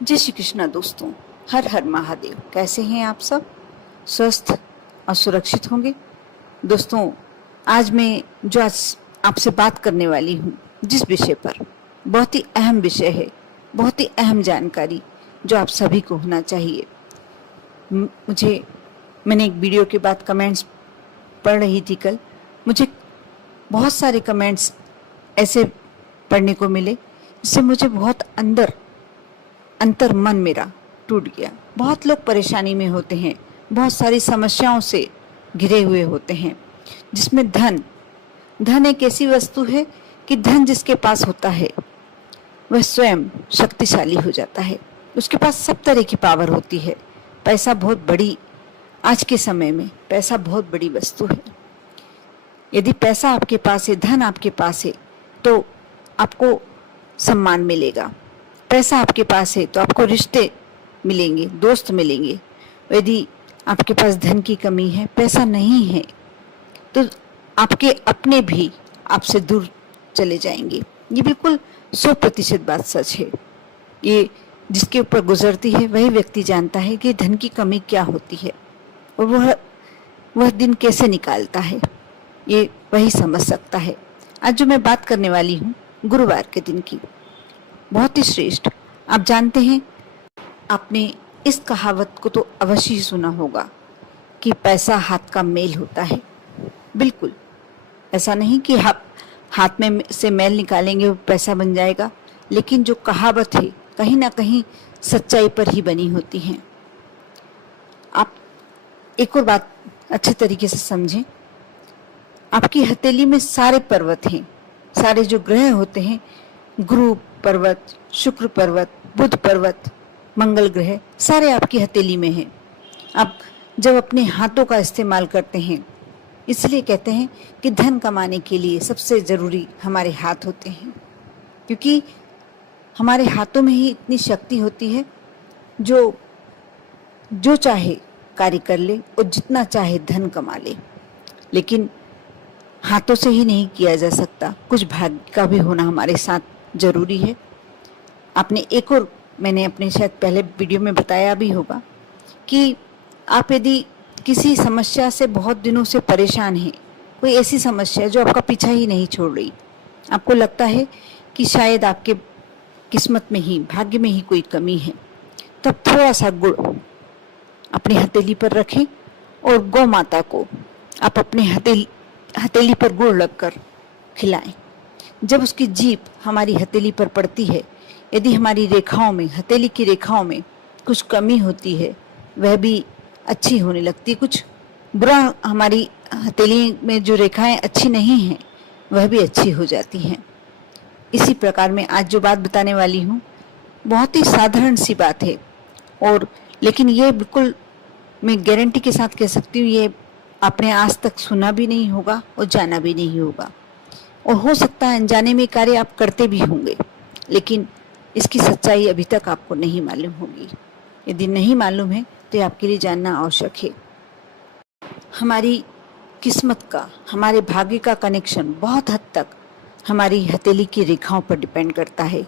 जय श्री कृष्णा दोस्तों। हर हर महादेव। कैसे हैं आप सब? स्वस्थ और सुरक्षित होंगे। दोस्तों, आज आपसे बात करने वाली हूँ जिस विषय पर, बहुत ही अहम विषय है, बहुत ही अहम जानकारी जो आप सभी को होना चाहिए। मैंने एक वीडियो के बाद कमेंट्स पढ़ रही थी कल। मुझे बहुत सारे कमेंट्स ऐसे पढ़ने को मिले जिससे मुझे बहुत अंतर मन मेरा टूट गया। बहुत लोग परेशानी में होते हैं, बहुत सारी समस्याओं से घिरे हुए होते हैं, जिसमें धन एक ऐसी वस्तु है कि धन जिसके पास होता है वह स्वयं शक्तिशाली हो जाता है। उसके पास सब तरह की पावर होती है। पैसा बहुत बड़ी, आज के समय में पैसा बहुत बड़ी वस्तु है। यदि पैसा आपके पास है, धन आपके पास है, तो आपको सम्मान मिलेगा। पैसा आपके पास है तो आपको रिश्ते मिलेंगे, दोस्त मिलेंगे। यदि आपके पास धन की कमी है, पैसा नहीं है, तो आपके अपने भी आपसे दूर चले जाएंगे। ये बिल्कुल 100% बात सच है। ये जिसके ऊपर गुजरती है वही व्यक्ति जानता है कि धन की कमी क्या होती है और वह दिन कैसे निकालता है, ये वही समझ सकता है। आज जो मैं बात करने वाली हूँ गुरुवार के दिन की, बहुत ही श्रेष्ठ। आप जानते हैं, आपने इस कहावत को तो अवश्य ही सुना होगा कि पैसा हाथ का मेल होता है। बिल्कुल ऐसा नहीं कि आप हाथ में से मैल निकालेंगे वो पैसा बन जाएगा, लेकिन जो कहावत है कहीं ना कहीं सच्चाई पर ही बनी होती है। आप एक और बात अच्छे तरीके से समझें। आपकी हथेली में सारे पर्वत हैं, सारे जो ग्रह होते हैं, गुरु पर्वत, शुक्र पर्वत, बुध पर्वत, मंगल ग्रह, सारे आपकी हथेली में हैं। आप जब अपने हाथों का इस्तेमाल करते हैं, इसलिए कहते हैं कि धन कमाने के लिए सबसे जरूरी हमारे हाथ होते हैं, क्योंकि हमारे हाथों में ही इतनी शक्ति होती है जो चाहे कार्य कर ले और जितना चाहे धन कमा ले। लेकिन हाथों से ही नहीं किया जा सकता, कुछ भाग्य का भी होना हमारे साथ जरूरी है। मैंने अपने शायद पहले वीडियो में बताया भी होगा कि आप यदि किसी समस्या से बहुत दिनों से परेशान हैं, कोई ऐसी समस्या जो आपका पीछा ही नहीं छोड़ रही, आपको लगता है कि शायद आपके किस्मत में ही, भाग्य में ही कोई कमी है, तब थोड़ा सा गुड़ अपनी हथेली पर रखें और गौ माता को आप अपने हथेली पर गुड़ लगकर खिलाएं। जब उसकी जीभ हमारी हथेली पर पड़ती है, यदि हमारी रेखाओं में, हथेली की रेखाओं में कुछ कमी होती है, वह भी अच्छी होने लगती है। कुछ बुरा, हमारी हथेली में जो रेखाएं अच्छी नहीं हैं, वह भी अच्छी हो जाती हैं। इसी प्रकार मैं आज जो बात बताने वाली हूँ, बहुत ही साधारण सी बात है, और लेकिन ये बिल्कुल मैं गारंटी के साथ कह सकती हूँ, ये आपने आज तक सुना भी नहीं होगा और जाना भी नहीं होगा, और हो सकता है अनजाने में कार्य आप करते भी होंगे, लेकिन इसकी सच्चाई अभी तक आपको नहीं मालूम होगी। यदि नहीं मालूम है तो ये आपके लिए जानना आवश्यक है। हमारी किस्मत का, हमारे भाग्य का कनेक्शन बहुत हद तक हमारी हथेली की रेखाओं पर डिपेंड करता है,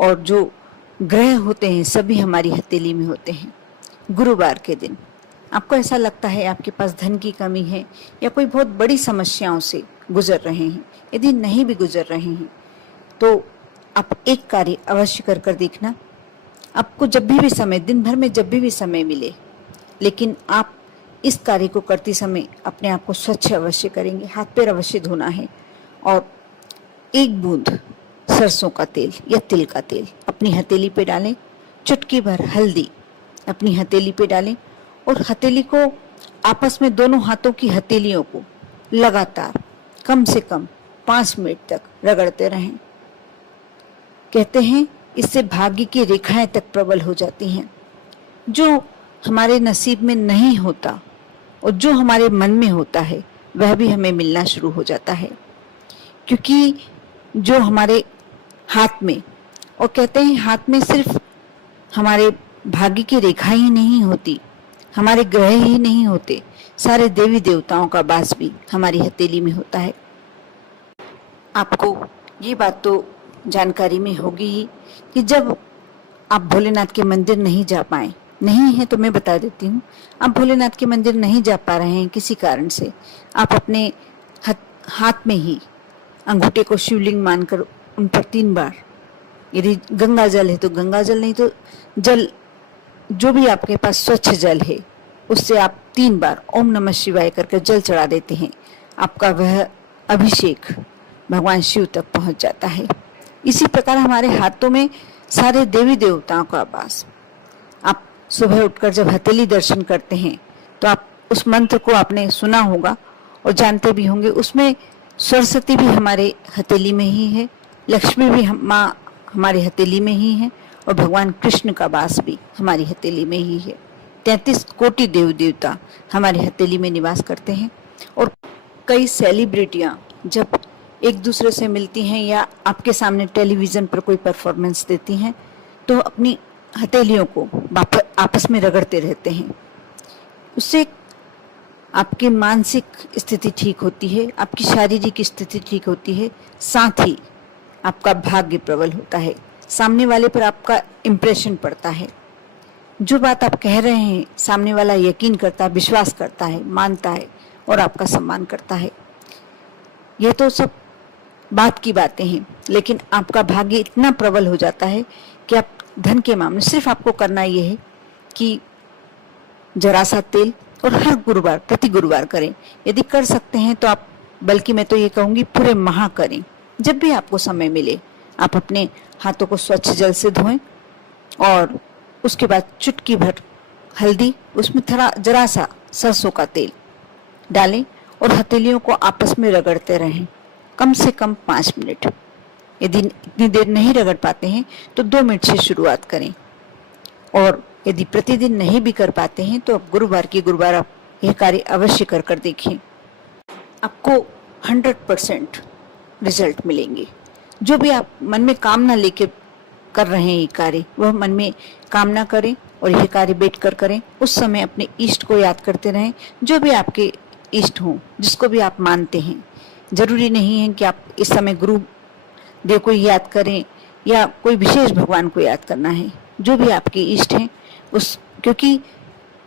और जो ग्रह होते हैं सभी हमारी हथेली में होते हैं। गुरुवार के दिन आपको ऐसा लगता है आपके पास धन की कमी है या कोई बहुत बड़ी समस्याओं से गुजर रहे हैं, यदि नहीं भी गुजर रहे हैं तो आप एक कार्य अवश्य कर देखना। आपको जब भी समय, दिन भर में जब भी समय मिले, लेकिन आप इस कार्य को करते समय अपने आप को स्वच्छ अवश्य करेंगे। हाथ पैर अवश्य धोना है, और एक बूंद सरसों का तेल या तिल का तेल अपनी हथेली पे डालें। चुटकी भर हल्दी अपनी हथेली पे डालें, और हथेली को आपस में, दोनों हाथों की हथेलियों को लगातार कम से कम 5 मिनट तक रगड़ते रहें। कहते हैं इससे भाग्य की रेखाएं तक प्रबल हो जाती हैं। जो हमारे नसीब में नहीं होता और जो हमारे मन में होता है वह भी हमें मिलना शुरू हो जाता है, क्योंकि जो हमारे हाथ में, और कहते हैं हाथ में सिर्फ हमारे भाग्य की रेखाएं ही नहीं होती, हमारे ग्रह ही नहीं होते, सारे देवी देवताओं का वास भी हमारी हथेली में होता है। आपको ये बात तो जानकारी में होगी ही कि जब आप भोलेनाथ के मंदिर नहीं जा पाए, नहीं है तो मैं बता देती हूँ, आप भोलेनाथ के मंदिर नहीं जा पा रहे हैं किसी कारण से, आप अपने हाथ में ही अंगूठे को शिवलिंग मानकर उन पर 3 बार, यदि गंगा जल है तो गंगा जल, नहीं तो जल जो भी आपके पास स्वच्छ जल है उससे आप 3 बार ओम नमः शिवाय करके जल चढ़ा देते हैं। आपका वह अभिषेक भगवान शिव तक पहुंच जाता है। इसी प्रकार हमारे हाथों में सारे देवी देवताओं का वास। आप सुबह उठकर जब हथेली दर्शन करते हैं तो आप उस मंत्र को आपने सुना होगा और जानते भी होंगे, उसमें सरस्वती भी हमारे हथेली में ही है, लक्ष्मी भी माँ हमारी हथेली में ही है और भगवान कृष्ण का वास भी हमारी हथेली में ही है। 33 कोटि देव देवता हमारी हथेली में निवास करते हैं। और कई सेलिब्रिटियां जब एक दूसरे से मिलती हैं या आपके सामने टेलीविजन पर कोई परफॉर्मेंस देती हैं तो अपनी हथेलियों को आपस में रगड़ते रहते हैं। उससे आपकी मानसिक स्थिति ठीक होती है, आपकी शारीरिक स्थिति ठीक होती है, साथ ही आपका भाग्य प्रबल होता है, सामने वाले पर आपका इम्प्रेशन पड़ता है। जो बात आप कह रहे हैं सामने वाला यकीन करता है, विश्वास करता है, मानता है और आपका सम्मान करता है। यह तो सब बात की बातें हैं, लेकिन आपका भाग्य इतना प्रबल हो जाता है कि आप धन के मामले सिर्फ आपको करना यह है कि जरा सा तेल, और हर गुरुवार प्रति गुरुवार करें। यदि कर सकते हैं तो आप, बल्कि मैं तो ये कहूँगी पूरे माह करें। जब भी आपको समय मिले आप अपने हाथों को स्वच्छ जल से धोएं और उसके बाद चुटकी भर हल्दी, उसमें थोड़ा जरा सा सरसों का तेल डालें और हथेलियों को आपस में रगड़ते रहें कम से कम 5 मिनट। यदि इतनी देर नहीं रगड़ पाते हैं तो 2 मिनट से शुरुआत करें। और यदि प्रतिदिन नहीं भी कर पाते हैं तो अब गुरुवार की गुरुवार आप यह कार्य अवश्य कर देखें। आपको 100% रिजल्ट मिलेंगे। जो भी आप मन में कामना लेके कर रहे हैं ये कार्य, वह मन में कामना करें और यह कार्य बैठकर करें। उस समय अपने इष्ट को याद करते रहें, जो भी आपके इष्ट हों, जिसको भी आप मानते हैं। जरूरी नहीं है कि आप इस समय गुरु देव को याद करें या कोई विशेष भगवान को याद करना है। जो भी आपके इष्ट हैं उस, क्योंकि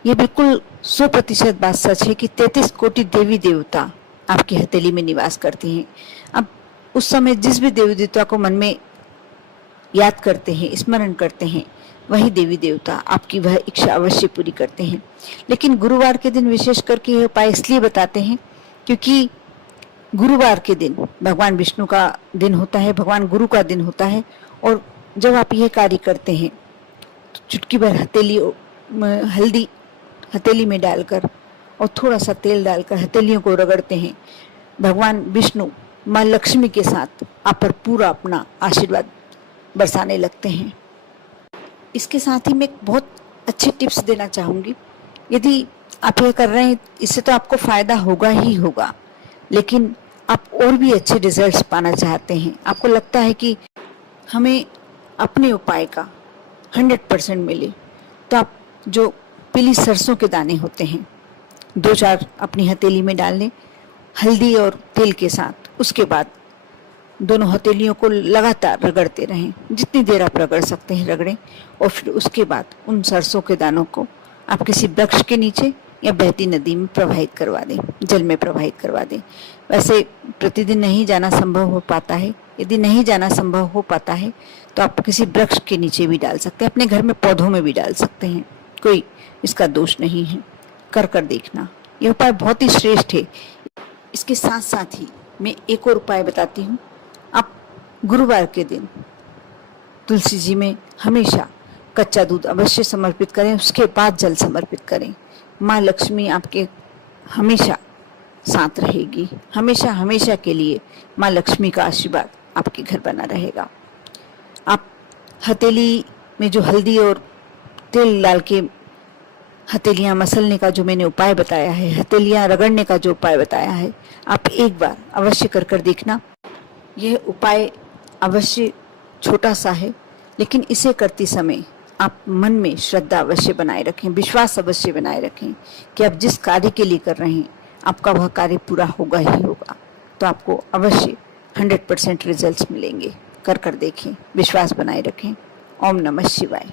ये बिल्कुल 100% बात सच है कि 33 कोटि देवी देवता आपकी हथेली में निवास करते हैं। अब उस समय जिस भी देवी देवता को मन में याद करते हैं, स्मरण करते हैं, वही देवी देवता आपकी वह इच्छा अवश्य पूरी करते हैं। लेकिन गुरुवार के दिन विशेष करके यह उपाय इसलिए बताते हैं क्योंकि गुरुवार के दिन भगवान विष्णु का दिन होता है, भगवान गुरु का दिन होता है। और जब आप यह कार्य करते हैं तो चुटकी भर हल्दी हथेली में डालकर और थोड़ा सा तेल डालकर हथेलियों को रगड़ते हैं। भगवान विष्णु माँ लक्ष्मी के साथ आप पर पूरा अपना आशीर्वाद बरसाने लगते हैं। इसके साथ ही मैं एक बहुत अच्छे टिप्स देना चाहूँगी। यदि आप ये कर रहे हैं इससे तो आपको फायदा होगा ही होगा, लेकिन आप और भी अच्छे रिजल्ट्स पाना चाहते हैं, आपको लगता है कि हमें अपने उपाय का 100% मिले, तो आप जो पीली सरसों के दाने होते हैं 2-4 अपनी हथेली में डाल लें हल्दी और तेल के साथ। उसके बाद दोनों हथेलियों को लगातार रगड़ते रहें, जितनी देर आप रगड़ सकते हैं रगड़ें। और फिर उसके बाद उन सरसों के दानों को आप किसी वृक्ष के नीचे या बहती नदी में प्रवाहित करवा दें, जल में प्रवाहित करवा दें। वैसे प्रतिदिन नहीं जाना संभव हो पाता है, यदि नहीं जाना संभव हो पाता है तो आप किसी वृक्ष के नीचे भी डाल सकते हैं, अपने घर में पौधों में भी डाल सकते हैं, कोई इसका दोष नहीं है। कर देखना, यह उपाय बहुत ही श्रेष्ठ है। इसके साथ साथ ही मैं एक और उपाय बताती हूँ। आप गुरुवार के दिन तुलसी जी में हमेशा कच्चा दूध अवश्य समर्पित करें, उसके बाद जल समर्पित करें। माँ लक्ष्मी आपके हमेशा साथ रहेगी, हमेशा हमेशा के लिए माँ लक्ष्मी का आशीर्वाद आपके घर बना रहेगा। आप हथेली में जो हल्दी और तेल डाल के हथेलियाँ मसलने का जो मैंने उपाय बताया है, हथेलियाँ रगड़ने का जो उपाय बताया है, आप एक बार अवश्य कर देखना। यह उपाय अवश्य छोटा सा है, लेकिन इसे करते समय आप मन में श्रद्धा अवश्य बनाए रखें, विश्वास अवश्य बनाए रखें कि आप जिस कार्य के लिए कर रहे हैं आपका वह कार्य पूरा होगा ही होगा। तो आपको अवश्य 100% रिजल्ट्स मिलेंगे। कर देखें, विश्वास बनाए रखें। ओम नमः शिवाय।